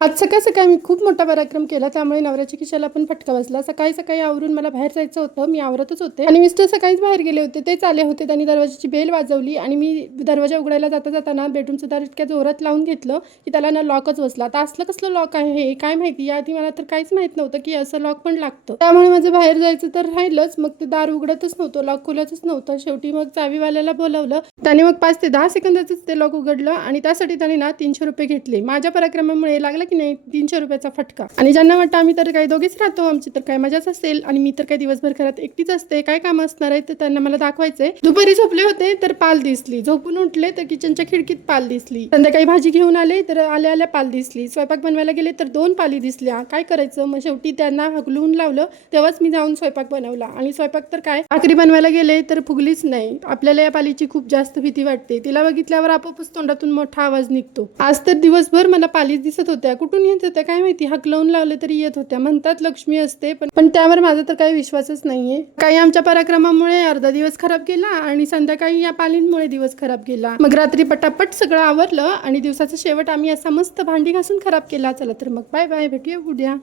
आज सकाळ-सकाळी मी खूप मोठा पराक्रम केला. त्यामुळे नवऱ्याच्या खिशाला पण फटका बसला. सकाळी-सकाळी आवरून मला बाहेर जायचं होतं. मी आवरतच होते आणि मिस्टर सकाळीच बाहेर गेले होते. तेच आले होते. त्यांनी दरवाजाची बेल वाजवली आणि मी दरवाजा उघडायला जाता-जाताना बेडरूमचं दार इतक्या जोरात लावून घेतलं, की त्याला ना लॉकच बसला. आता असलं कसलं लॉक आहे हे? काय माहिती? याआधी मला तर काहीच माहीत नव्हतं, की असं लॉक पण लागतं. त्यामुळे माझं बाहेर जायचं तर राहिलंच. मग ते दार उघडतच नव्हतं, लॉक खोलतच नव्हतं. शेवटी मग चावीवाल्याला बोलावलं. त्याने मग 5 ते 10 सेकंदातच ते लॉक उघडलं आणि त्यासाठी त्याने ना ₹300 घेतले. माझ्या पराक्रमामुळे लागला की नाही ₹300 फटका. आणि ज्यांना वाटतं आम्ही तर काही दोघीच राहतो, आमची तर काय मजाच असेल आणि मी तर काही दिवसभर घरात एकटीच असते, काय काम असणार आहे, तर त्यांना मला दाखवायचंय. दुपारी झोपले होते तर पाल दिसली, झोपून उठले तर किचनच्या खिडकीत पाल दिसली, संध्याकाळी भाजी घेऊन आले तर आल्या आल्या पाल दिसली, स्वयंपाक बनवायला गेले तर 2 पाली दिसल्या. काय करायचं? मग शेवटी त्यांना हकलून लावलं. तेव्हाच मी जाऊन स्वयंपाक बनवला आणि स्वयंपाक तर काय भाकरी बनवायला गेले तर फुगलीच नाही. आपल्याला या पालीची खूप जास्त भीती वाटते. तिला बघितल्यावर आपोआपच तोंडातून मोठा आवाज निघतो. आज तर दिवसभर मला पाली दिसत होत्या. कुठून येत होत्या काय माहिती? हकलवून लावले तरी येत होत्या. म्हणतात लक्ष्मी असते, पण त्यावर माझा तर काही विश्वासच नाहीये. काही आमच्या पराक्रमामुळे अर्धा दिवस खराब गेला आणि संध्याकाळी या पालींमुळे दिवस खराब गेला. मग रात्री पटापट सगळं आवरलं आणि दिवसाचा शेवट आम्ही असा मस्त भांडी घासून खराब केला. चला तर मग बाय बाय, भेटूया उद्या.